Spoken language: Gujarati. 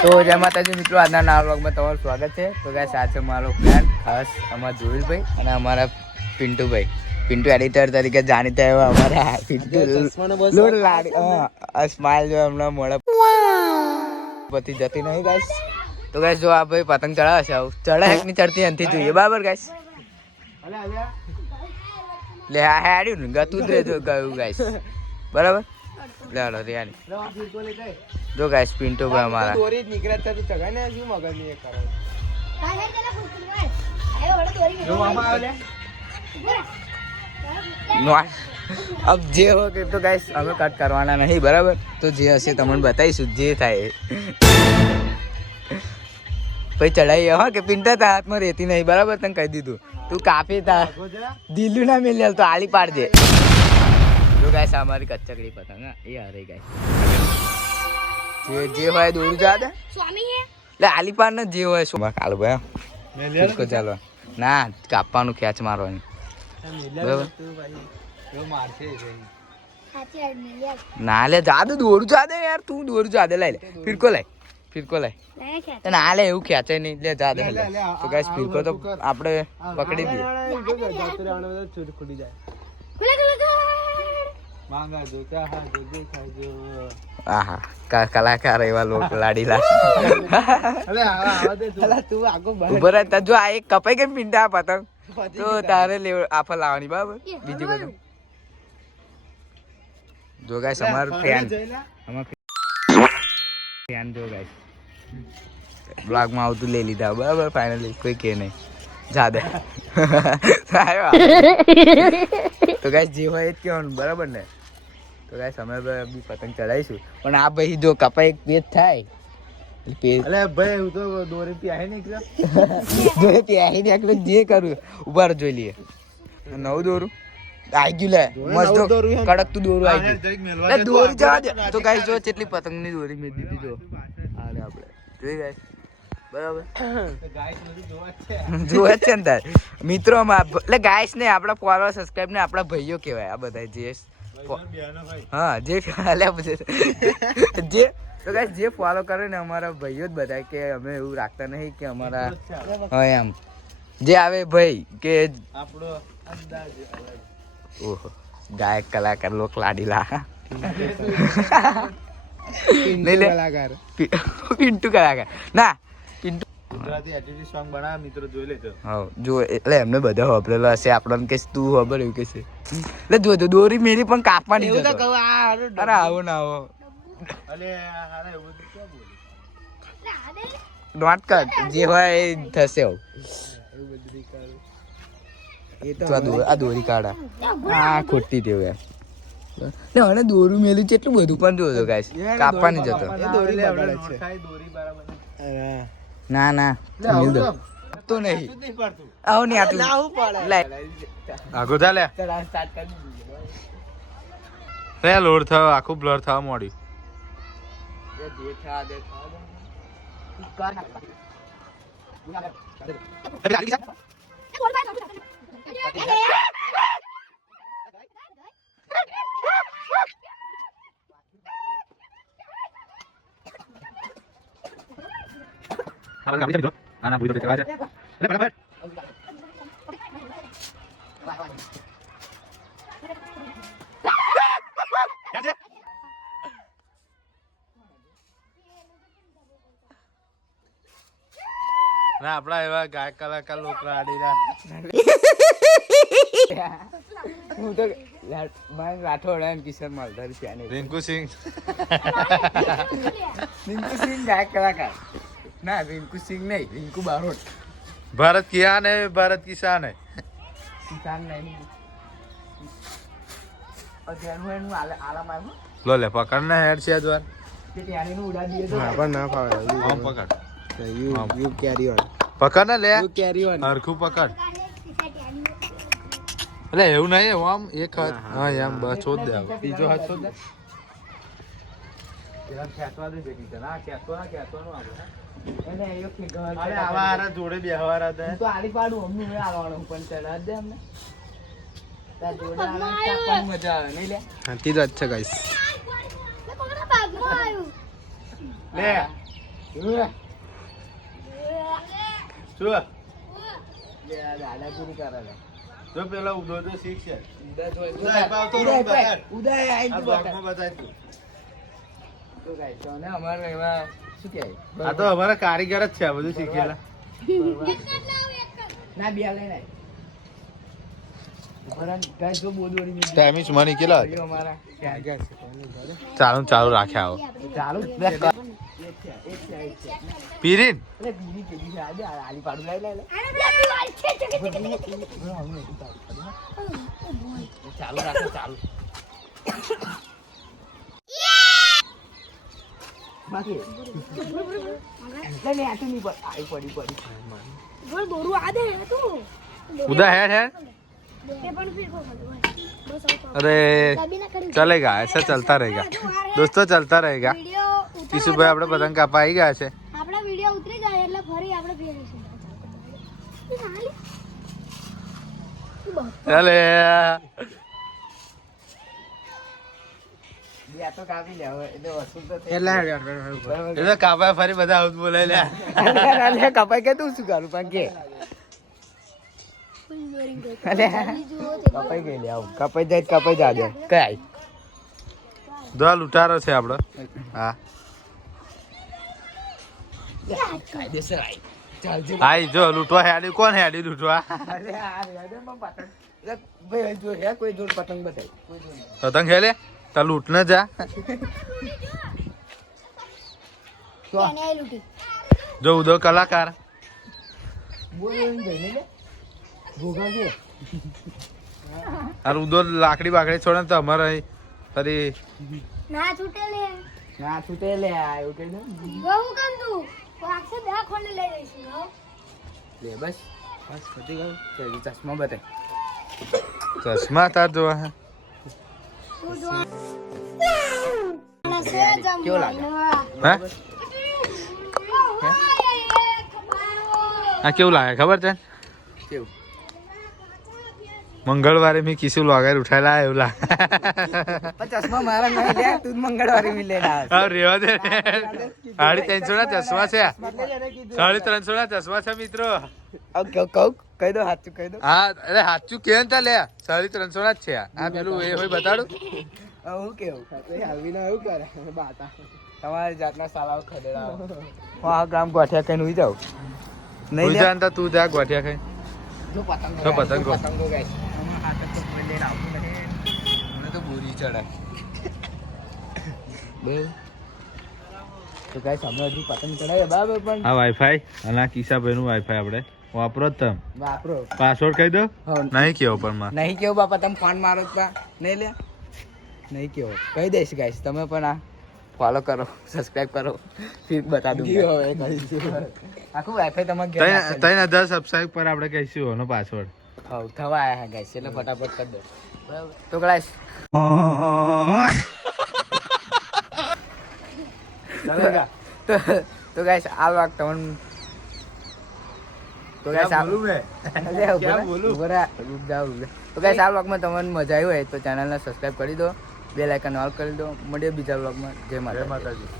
તો જય માતાજી મિત્રો, આજના નવા વ્લોગમાં તમારું સ્વાગત છે. તો ગાઈસ આજે મારો ફ્રેન્ડ ખાસ અમારા જોઈલભાઈ અને અમારા પિન્ટુભાઈ, પિન્ટુ એડિટર તરીકે જાણીતા એવા અમારા પિન્ટુ લોડ લાડી સ્માઈલ જો હમણાં મોડા પતિ જતી નહીં ગાઈસ. તો ગાઈસ જો આ ભાઈ પતંગ ચડાવે છે, આવું ચડાય એક ની ચડતી અંથી જોઈએ બરાબર ગાઈસ. લે આ હેડ્યું ને ગતું જ રહેજો ગયું ગાઈસ બરાબર. ચાલો રિયાની જો ગાઈસ પિન્ટુ ભાઈ અમારા દોરી નીકળે તો ચગાય ને શું મગજ ની એક કરો જો આમાં આવે લે अब जे हो के तो गाइस हमें कट करवाना नहीं बराबर. तो जे हसे તમને બતાઈશું જે થાય ભાઈ. ચડાઈ હા કે પિન્ટા તા હાથમાં રહેતી નહીં બરાબર, તને કહી દીધું. તું કાપી તા દિલ્હી ના મિલ તો આલી પાડ દે. જો ગાઈસ हमारी कच्चकड़ी पतंग है ये आ रही गाइस. જે હોય દોરું જા દે સ્વામી હે લે આલી પાડ ને જે હોય શું કાલ ભાઈ મે લે ચાલો ના કાપવાનું ખેંચ મારવાની બરાબર. ના લે જા દે દોરું જા દે યાર, તું દોરું જા દે. લઈ લે ફિરકો લઈ ના લે એવું ખેંચાય નહીં. લે જા દે. તો ગાઈસ ફિરકો તો આપણે પકડી દઈએ. આહા કલાકાર એવા લોકો લાડીલા. ઉભો રહે જો આ એક કપાઈ કેમ પિંડા પતંગ તો તારે આફર લાવવાની બરાબર. બીજી બધું જો ગાઈસ અમાર ફેન જો ગાઈસ બ્લોગ માં આવતું લઈ લીધા બરાબર. ફાઇનલી કોઈ કે નહીં જા દે. તો ગાઈસ જે હોય એ જ કહેવાનું બરાબર ને. તો ગાઈસ અમે બી પતંગ ચડાવીશું પણ આ ભાઈ જો કપાઈ એક પેજ થાય અલે ભાઈ હું તો દોરી પ્યાહી નીકળ્યો દોરી પ્યાહી નીકળ્યો જે કરું ઉભા જોઈ લઈએ. નવું દોરું આઈ ગયું લે મસ્ત કડક તું દોરું આઈ ગયું લે દોરી જવા દે. તો ગાઈસ જો કેટલી પતંગ ની દોરી મેં દીધી જો આને આપણે જોઈ ગાઈસ બરાબર. ગાઈસ બધું જોવા જ છે ને તાર મિત્રો એટલે ગાઈસ ને આપણા ફોલોઅર સબસ્ક્રાઇબ ને આપણા ભાઈઓ કહેવાય આ બધા. જે હા જે જે તો ગાઈસ જે ફોલો કરે ને અમારા ભાઈઓ જ બધા કે અમે એવું રાખતા નહીં કે અમારા હા એમ જે આવે ભાઈ કે આપણો અંદાજ ઓહો ગાયક કલાકાર લોક લાડીલા પિન્ટુ કલાકાર ના પિન્ટુ ગુજરાતી એટીટ્યુડ સોંગ બનાવ મિત્રો જોઈ લેજો. હા જો એટલે એમને બધા હોબરેલો હશે આપણને કે તું હોબર એવું કે છે એટલે જો દોરી મેરી પણ કાપવાની જતો. અરે આવો ના આવો અલે અરે એવું ક્યાં બોલી નોટ કટ જે હોય એ થશે. એવું બધું કર એ તો આ દોરી કાઢા આ ખોટી દેવ યાર ને અને દોરું મેલું કેટલું બધું પણ જોજો ગાઈસ કાપવાની જતો. એ દોરી બરાબર છે દોરી બરાબર ના ના મિલ દો તો નહીં આવો નહીં આટલું લાવું પડે લે આગો જા લે સ્ટાર્ટ કરી દીધું. રે લોડ થયો આખું બ્લર થવા મોડી. એ દેખા આના પૂરી તો કરવા છે લે બરાબર. ના આપડા એવા ગાયક કલાકાર લોકો આડીલા હું તો રાઠોડ અને કિશન માલધારી છે. રિંકુ સિંહ ગાયક કલાકાર ના રિંકુ સિંહ નહીં રિંકુ બારોટ. ભારત की आन है भारत की शान है किसान नहीं और जानवर નું આલામ આવ્યો લો લે પકડ ને હેડ છે દ્વાર તે ત્યાંની નું ઉડા દીએ તો પણ ના ફાવે. હા પકડ યુ કેરી ઓન પકડ ને લે યુ કેરી ઓન હરખું પકડ. અલે એવું નહીં આમ એક હાથ હા એમ બસ છોડ દે. બીજો હાથ છોડ દે પેલા ખેંચવા દે બેટી છે ના ખેંચતો નું આપણે એને એયો કે ઘર અરે આવા આરા જોડે બેહવારા દે તો આલી પાડું અમને મે આવવાનું પણ ચડા દે અમને તા જોડે આને કાપવાની મજા આવે નહીં લે. હાથી તો અચ્છા ગાઈસ લે શું દાદાગીરી કરે છે. જો પેલા ઉડો તો શીખશે ઉદય તો- ઉદય પાવ તો ઉદય બહાર. ઉદય આઈ આ ગયું બ્લોગમાં બતાવી દઉં. તો guys, તો ને અમારે એવા શું કહેવાય? આ તો અમારા કારીગર જ છે આ બધું શીખેલા ના બે લઈને આય. ઉભા રહો ને. guys, જો બોલ બોલી નહીં. ટાઈમિંગ મની કેટલા ભાઈઓ અમારા ક્યાં ગયા છે? ચાલુ રાખ્યા આવો ચાલુ જ. એક છે, એક છે, એક છે. પીરીન એટલે બીજી પેલી છે. આજે આલી પાડું લાઈ લાઈ ચાલુ રાખો ચાલુ બાકી એટલે આ તો નહીં પડી પડી उधर है अरे चलेगा ऐसा चलता रहेगा दोस्तों चलता रहेगा किसी भाई આપણે પતંગ કાપા આવી ગયા છે આપણા વિડિયો ઉતરી જાય એટલે ફરી આપણે ફેરીશું ચાલે આ તો કાપી લે હવે એટલે વસૂલ તો થઈ એ તો કાપા ફરી બધા આઉટ બોલાય લે અલ્યા કપાઈ કે તું શું કરું પણ કે અલ્યા કપાઈ ગઈ લે આવું કપાઈ જાજે કઈ દો લૂંટારો છે આપણો હા કાયદેસર આઈ ચાલજે આઈ જો લૂંટવા હેડી કોણ હેડી લૂંટવા અરે આ રેડે માં પતંગ ભાઈ જો હે કોઈ જોડ પતંગ બતાઈ કોઈ જોડ પતંગ ખેલે તો લૂંટ ન જા એને આઈ લૂટી જો ઉદો કલાકાર બોલ જઈને લે ભોગા છે আর ઉદો લાકડી બાકડી છોડે ને તો અમારે અહીં ફરી ના છૂટે લે ના છૂટે લે આયો કે ને ગયું કામ તું આખે દા ખોને લઈ જઈશું ગો લે બસ બસ પતી ગયું ચાલ ચશ્મા બતાઈ ચશ્મા તાર જોવા હે તું જો ના સે જમ કેવો લાગે? હા આ કેવું લાગે ખબર છે કેવું મંગળવારે મેં કિશું લોગાર ઉઠાયેલા એવું લાગે પણ ચશ્મા મારા નહીં લે તું જ મંગળવારે મિલે ના હા રેવા દે 350 ના ચશ્મા છે 350 ના ચશ્મા છે મિત્રો કહું કહી દો સાચું કહી દો હા અરે સાચું કે ને લે 350 ના જ છે આ પેલું એ હોય બતાડું હું કેવું હાલવીને એવું કરે બાતા તમારી જાતના સાલાઓ ખદેડા હા ગામ ગોઠિયા કઈ ઉઈ જાવ તું નહીં લે જાણતા તું જા ગોઠિયા ખાઈ જો પતંગો જો પતંગો. પતંગો ગાઈસ આમાં હાથ તો કોઈ લઈને આવતું નથી મને તો બોરી ચડાય બે તો ગાઈસ અમે હજુ પતંગ ચડાવીએ બરાબર પણ આ વાઈફાઈ અને આ કિસ્સાભાઈ નું વાઈફાઈ આપણે વાપરો જ તમે વાપરો પાસવર્ડ કહી દો હા નહીં કેવો પણ માં નહીં કેવું બાપા તમે ફોન મારો તા નહીં લે નહીં કેવો કહી દઈશ ગાઈસ તમે પણ આ ફોલો કરો સબસ્ક્રાઇબ કરો ફિર બતા દઉં આખું વાઈફાઈ તમારે ઘેર નાખેલું. 3000 સબસ્ક્રાઇબ પર આપણે કહીશું એનો પાસવર્ડ હવ થવા આયા હે ગાઈસ એટલે ફટાફટ કરી દો બરાબર તો ગાઈસ તો ગાઈસ આ વાક તમને તો ગાઈસ આ તો ગાઈસ આ વ્લોગમાં તમને મજા આવી હોય તો ચેનલને સબસ્ક્રાઇબ કરી દો બેલ આઇકન ઓલ કરી દો મળીએ બીજા વ્લોગમાં જય માતાજી.